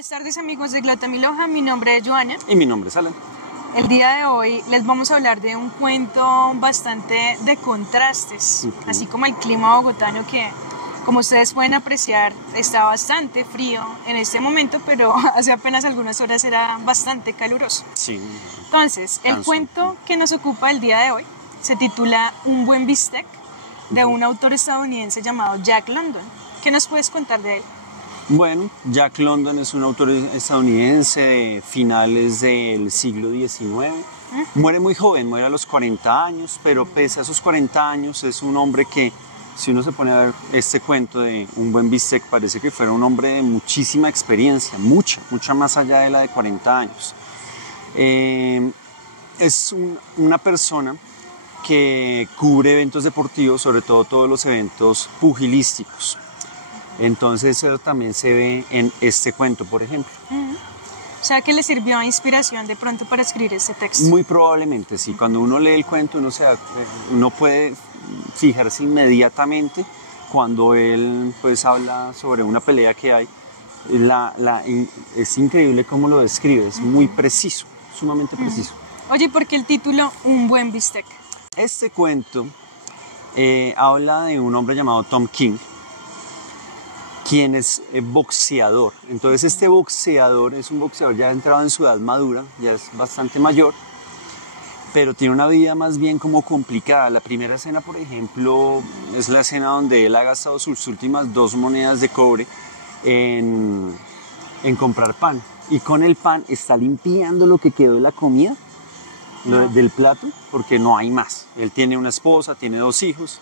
Buenas tardes amigos de Glota Miloja, mi nombre es Joana. Y mi nombre es Alan. El día de hoy les vamos a hablar de un cuento bastante de contrastes, así como el clima bogotano que, como ustedes pueden apreciar, está bastante frío en este momento, pero hace apenas algunas horas era bastante caluroso. Sí. Entonces, el cuento que nos ocupa el día de hoy se titula Un buen bistec, de un autor estadounidense llamado Jack London. ¿Qué nos puedes contar de él? Bueno, Jack London es un autor estadounidense de finales del siglo XIX. Muere muy joven, muere a los 40 años, pero pese a esos 40 años es un hombre que, si uno se pone a ver este cuento de Un buen bistec, parece que fuera un hombre de muchísima experiencia, mucha más allá de la de 40 años. Es una persona que cubre eventos deportivos, sobre todo todos los eventos pugilísticos. Entonces eso también se ve en este cuento, por ejemplo. O sea, que le sirvió de inspiración de pronto para escribir este texto. Muy probablemente, sí. Cuando uno lee el cuento, uno puede fijarse inmediatamente cuando él pues habla sobre una pelea que hay. Es increíble cómo lo describe, es muy preciso, sumamente preciso. Oye, ¿por qué el título Un buen bistec? Este cuento habla de un hombre llamado Tom King, quien es boxeador. Entonces este boxeador es un boxeador ya entrado en su edad madura, ya es bastante mayor, pero tiene una vida más bien como complicada. La primera escena, por ejemplo, es la escena donde él ha gastado sus últimas 2 monedas de cobre en comprar pan, y con el pan está limpiando lo que quedó de la comida, del plato, porque no hay más. Él tiene una esposa, tiene 2 hijos,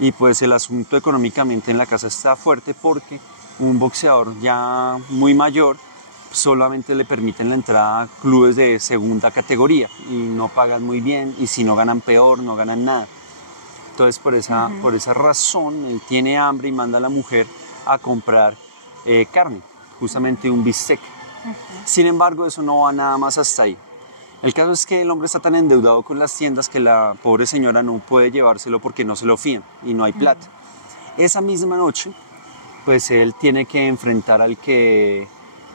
y pues el asunto económicamente en la casa está fuerte porque un boxeador ya muy mayor solamente le permiten la entrada a clubes de segunda categoría y no pagan muy bien, y si no ganan peor, no ganan nada. Entonces por esa razón él tiene hambre y manda a la mujer a comprar carne, justamente un bistec. Sin embargo, eso no va nada más hasta ahí. El caso es que el hombre está tan endeudado con las tiendas que la pobre señora no puede llevárselo porque no se lo fían y no hay plata. Esa misma noche, pues él tiene que enfrentar al que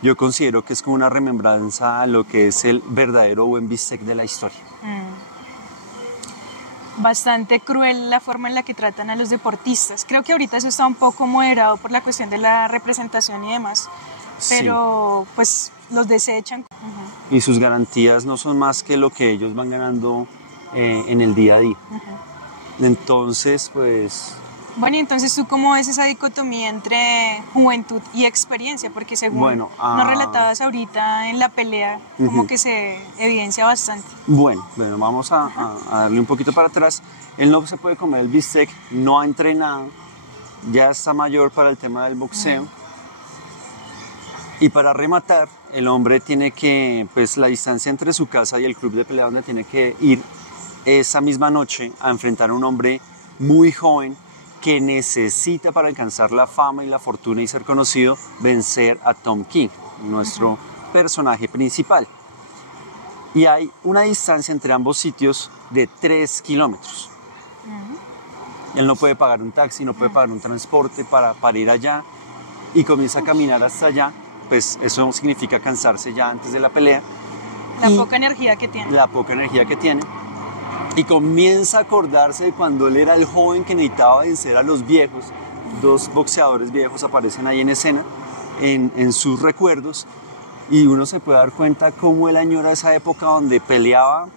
yo considero que es como una remembranza a lo que es el verdadero buen bistec de la historia. Bastante cruel la forma en la que tratan a los deportistas. Creo que ahorita eso está un poco moderado por la cuestión de la representación y demás, pero sí, pues los desechan. Y sus garantías no son más que lo que ellos van ganando en el día a día. Entonces, pues... Bueno, y entonces ¿tú cómo ves esa dicotomía entre juventud y experiencia? Porque según nos relatabas ahorita en la pelea, como que se evidencia bastante. Bueno, vamos a darle un poquito para atrás. Él no se puede comer el bistec, no ha entrenado, ya está mayor para el tema del boxeo. Y para rematar, el hombre tiene que, pues la distancia entre su casa y el club de pelea donde tiene que ir esa misma noche a enfrentar a un hombre muy joven que necesita, para alcanzar la fama y la fortuna y ser conocido, vencer a Tom King, nuestro personaje principal. Y hay una distancia entre ambos sitios de 3 kilómetros. Él no puede pagar un taxi, no puede pagar un transporte para ir allá, y comienza a caminar hasta allá. Pues eso significa cansarse ya antes de la pelea. La poca energía que tiene. La poca energía que tiene. Y comienza a acordarse de cuando él era el joven que necesitaba vencer a los viejos. 2 boxeadores viejos aparecen ahí en escena, en sus recuerdos. Y uno se puede dar cuenta cómo él añora esa época donde peleaba,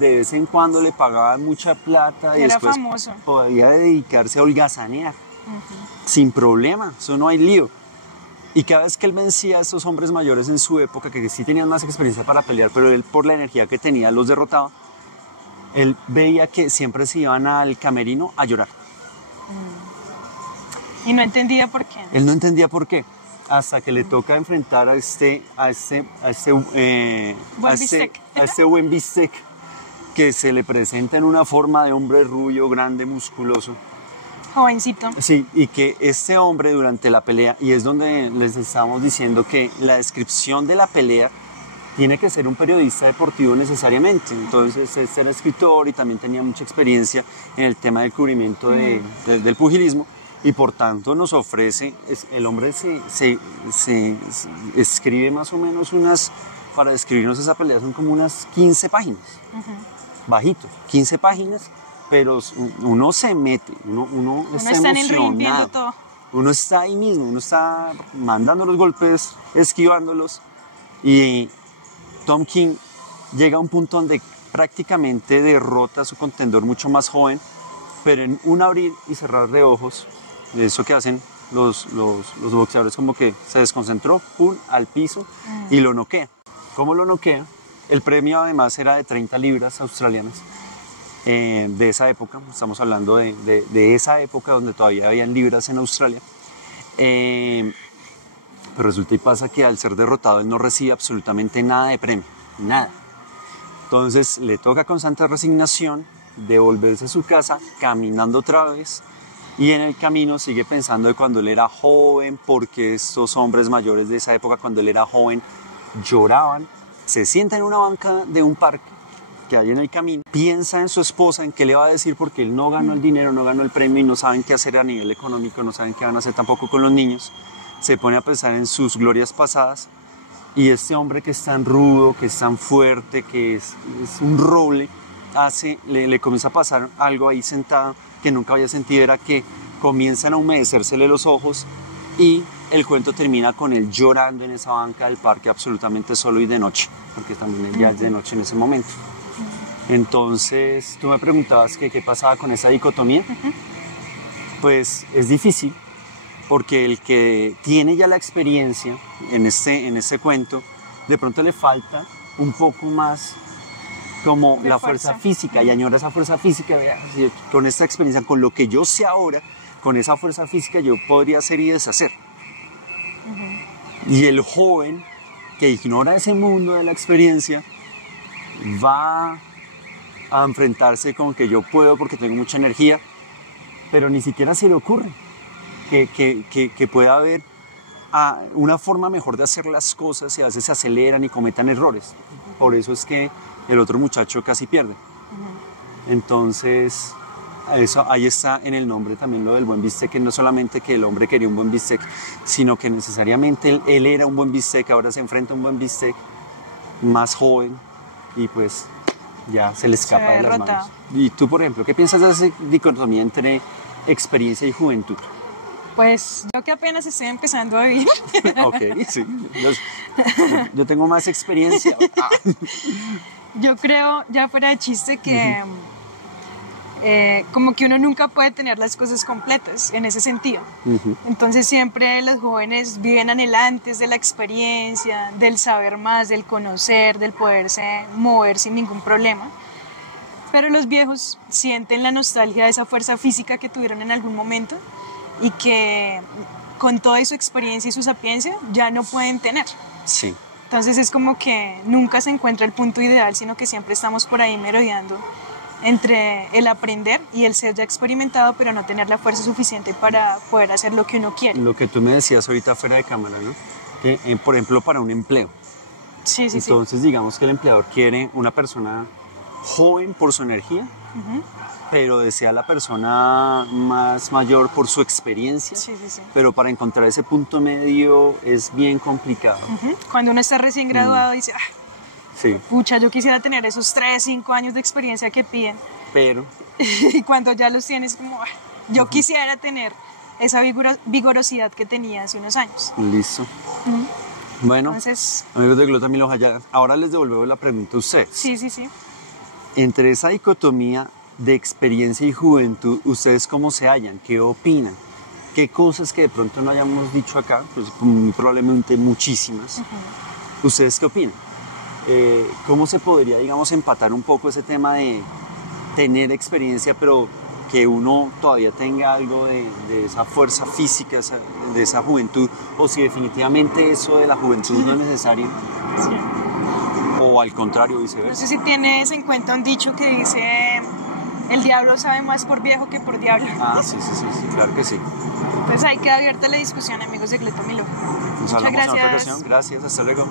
de vez en cuando le pagaban mucha plata y era después famoso. Podía dedicarse a holgazanear. Sin problema, eso no hay lío. Y cada vez que él vencía a estos hombres mayores en su época, que sí tenían más experiencia para pelear, pero él por la energía que tenía los derrotaba, él veía que siempre se iban al camerino a llorar. Y no entendía por qué. Él no entendía por qué, hasta que le toca enfrentar a este buen bistec, que se le presenta en una forma de hombre rubio, grande, musculoso. Jovencito. Sí, y que este hombre durante la pelea, y es donde les estamos diciendo que la descripción de la pelea tiene que ser un periodista deportivo necesariamente. Entonces este era escritor y también tenía mucha experiencia en el tema del cubrimiento del pugilismo. y por tanto nos ofrece, el hombre se escribe más o menos para describirnos esa pelea son como unas 15 páginas, bajitos, 15 páginas, pero uno se mete, uno está en el ring viendo emocionado, todo. uno está ahí mismo, uno está mandando los golpes, esquivándolos, y Tom King llega a un punto donde prácticamente derrota a su contendor mucho más joven, pero en un abrir y cerrar de ojos, eso que hacen los boxeadores, como que se desconcentró, pum, al piso y lo noquea. ¿Cómo lo noquea? El premio además era de 30 libras australianas de esa época, estamos hablando de esa época donde todavía habían libras en Australia. Pero resulta y pasa que al ser derrotado él no recibe absolutamente nada de premio, nada. Entonces le toca con santa resignación devolverse a su casa caminando otra vez, y en el camino sigue pensando de cuando él era joven, porque estos hombres mayores de esa época cuando él era joven lloraban. Se sienta en una banca de un parque que hay en el camino, piensa en su esposa, en qué le va a decir, porque él no ganó el dinero, no ganó el premio y no saben qué hacer a nivel económico, no saben qué van a hacer tampoco con los niños. Se pone a pensar en sus glorias pasadas, y este hombre que es tan rudo, que es tan fuerte, que es un roble, le comienza a pasar algo ahí sentado que nunca había sentido, era que comienzan a humedecérsele los ojos y el cuento termina con él llorando en esa banca del parque absolutamente solo y de noche, porque también ya es de noche en ese momento. Entonces tú me preguntabas que qué pasaba con esa dicotomía. Pues es difícil, porque el que tiene ya la experiencia en este cuento, de pronto le falta un poco más como la fuerza física, y añora esa fuerza física. Con esta experiencia, con lo que yo sé ahora, con esa fuerza física yo podría hacer y deshacer. Y el joven que ignora ese mundo de la experiencia va a enfrentarse con que yo puedo porque tengo mucha energía, pero ni siquiera se le ocurre que pueda haber una forma mejor de hacer las cosas, y a veces se aceleran y cometan errores. Por eso es que el otro muchacho casi pierde. Entonces, ahí está en el nombre también lo del buen bistec, que no solamente que el hombre quería un buen bistec, sino que necesariamente él era un buen bistec, ahora se enfrenta a un buen bistec más joven y pues ya se le escapa de las manos. Y tú, por ejemplo, ¿qué piensas de esa dicotomía entre experiencia y juventud? Pues yo que apenas estoy empezando a vivir. Ok, sí. Yo tengo más experiencia. Yo creo, ya fuera de chiste, que como que uno nunca puede tener las cosas completas en ese sentido. Entonces siempre los jóvenes viven anhelantes de la experiencia, del saber más, del conocer, del poderse mover sin ningún problema. Pero los viejos sienten la nostalgia de esa fuerza física que tuvieron en algún momento y que con toda su experiencia y su sapiencia ya no pueden tener. Sí. Entonces es como que nunca se encuentra el punto ideal, sino que siempre estamos por ahí merodeando entre el aprender y el ser ya experimentado, pero no tener la fuerza suficiente para poder hacer lo que uno quiere. Lo que tú me decías ahorita fuera de cámara, ¿no? Que, por ejemplo, para un empleo. Sí. Entonces, digamos que el empleador quiere una persona joven por su energía, pero desea la persona más mayor por su experiencia. Sí. Pero para encontrar ese punto medio es bien complicado. Cuando uno está recién graduado dice, sí. Pucha, yo quisiera tener esos 3, 5 años de experiencia que piden. Pero... y cuando ya los tienes, como, yo quisiera tener esa vigorosidad que tenía hace unos años. Listo. Bueno, entonces, amigos de Glota Mil Hojas, ahora les devolvemos la pregunta a ustedes. Sí. Entre esa dicotomía de experiencia y juventud, ¿ustedes cómo se hallan? ¿Qué opinan? ¿Qué cosas que de pronto no hayamos dicho acá? Pues muy probablemente muchísimas. ¿Ustedes qué opinan? ¿Cómo se podría, digamos, empatar un poco ese tema de tener experiencia, pero que uno todavía tenga algo de esa fuerza física, de esa juventud? O si definitivamente eso de la juventud no es necesario. Sí. O al contrario, viceversa. No sé si tienes en cuenta un dicho que dice: el diablo sabe más por viejo que por diablo. Sí, claro que sí. Entonces ahí queda abierta la discusión, amigos de Glota Mil Hojas. Nos hablamos en otra ocasión. Gracias, hasta luego.